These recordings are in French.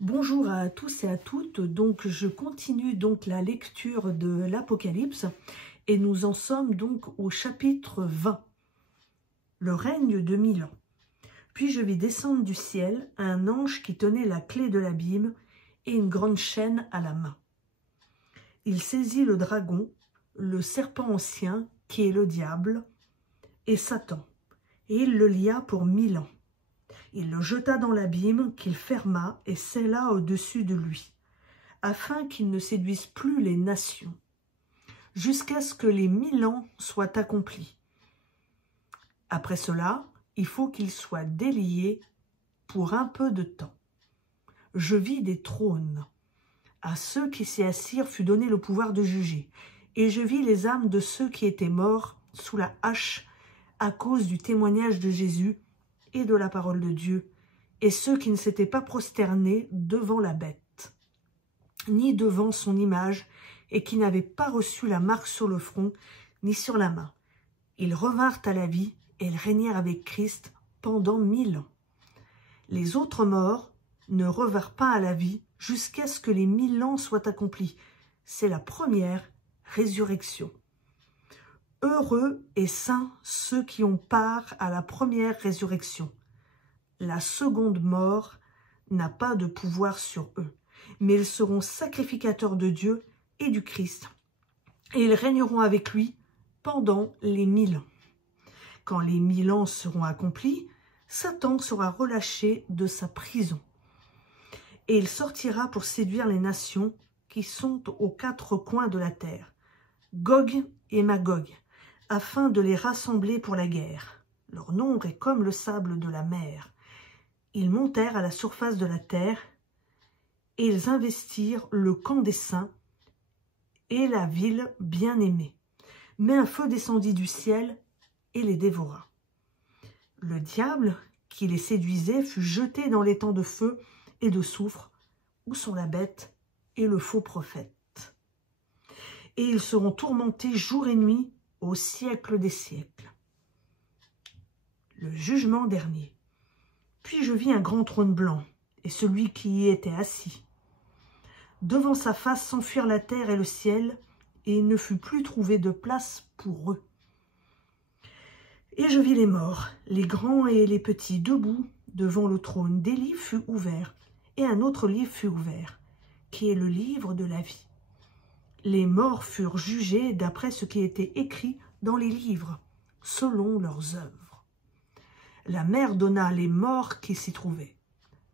Bonjour à tous et à toutes, donc je continue donc la lecture de l'Apocalypse et nous en sommes donc au chapitre 20, le règne de 1000 ans. Puis je vis descendre du ciel un ange qui tenait la clé de l'abîme et une grande chaîne à la main. Il saisit le dragon, le serpent ancien qui est le diable et Satan, et il le lia pour 1000 ans. Il le jeta dans l'abîme qu'il ferma et scella au-dessus de lui, afin qu'il ne séduise plus les nations, jusqu'à ce que les 1000 ans soient accomplis. Après cela, il faut qu'il soit délié pour un peu de temps. Je vis des trônes. À ceux qui s'y assirent fut donné le pouvoir de juger, et je vis les âmes de ceux qui étaient morts sous la hache à cause du témoignage de Jésus et de la parole de Dieu, et ceux qui ne s'étaient pas prosternés devant la bête, ni devant son image, et qui n'avaient pas reçu la marque sur le front, ni sur la main. Ils revinrent à la vie, et ils régnèrent avec Christ pendant 1000 ans. Les autres morts ne revinrent pas à la vie, jusqu'à ce que les 1000 ans soient accomplis. C'est la première résurrection. Heureux et saints ceux qui ont part à la première résurrection. La seconde mort n'a pas de pouvoir sur eux, mais ils seront sacrificateurs de Dieu et du Christ, et ils régneront avec lui pendant les 1000 ans. Quand les 1000 ans seront accomplis, Satan sera relâché de sa prison, et il sortira pour séduire les nations qui sont aux 4 coins de la terre, Gog et Magog, afin de les rassembler pour la guerre. Leur nombre est comme le sable de la mer. Ils montèrent à la surface de la terre, et ils investirent le camp des saints et la ville bien-aimée. Mais un feu descendit du ciel et les dévora. Le diable, qui les séduisait, fut jeté dans l'étang de feu et de soufre, où sont la bête et le faux prophète. Et ils seront tourmentés jour et nuit au siècle des siècles. Le jugement dernier. Puis je vis un grand trône blanc, et celui qui y était assis. Devant sa face s'enfuirent la terre et le ciel, et il ne fut plus trouvé de place pour eux. Et je vis les morts, les grands et les petits, debout devant le trône. Des livres furent ouverts, et un autre livre fut ouvert, qui est le livre de la vie. Les morts furent jugés d'après ce qui était écrit dans les livres, selon leurs œuvres. La mer donna les morts qui s'y trouvaient.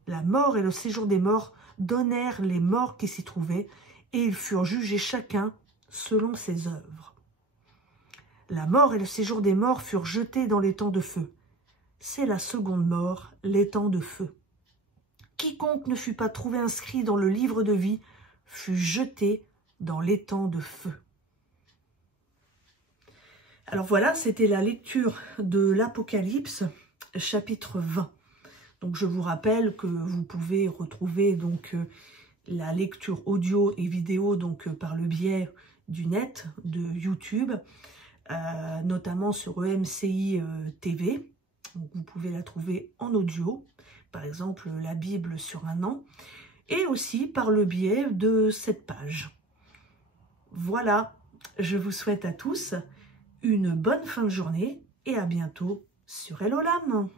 La mort et le séjour des morts donnèrent les morts qui s'y trouvaient, et ils furent jugés chacun selon ses œuvres. La mort et le séjour des morts furent jetés dans l'étang de feu. C'est la seconde mort, l'étang de feu. Quiconque ne fut pas trouvé inscrit dans le livre de vie fut jeté dans l'étang de feu. Alors voilà, c'était la lecture de l'Apocalypse, chapitre 20. Donc je vous rappelle que vous pouvez retrouver donc la lecture audio et vidéo donc par le biais du net, de YouTube, notamment sur EMCI TV. Donc vous pouvez la trouver en audio, par exemple la Bible sur un an, et aussi par le biais de cette page. Voilà, je vous souhaite à tous une bonne fin de journée et à bientôt sur Hello Lam.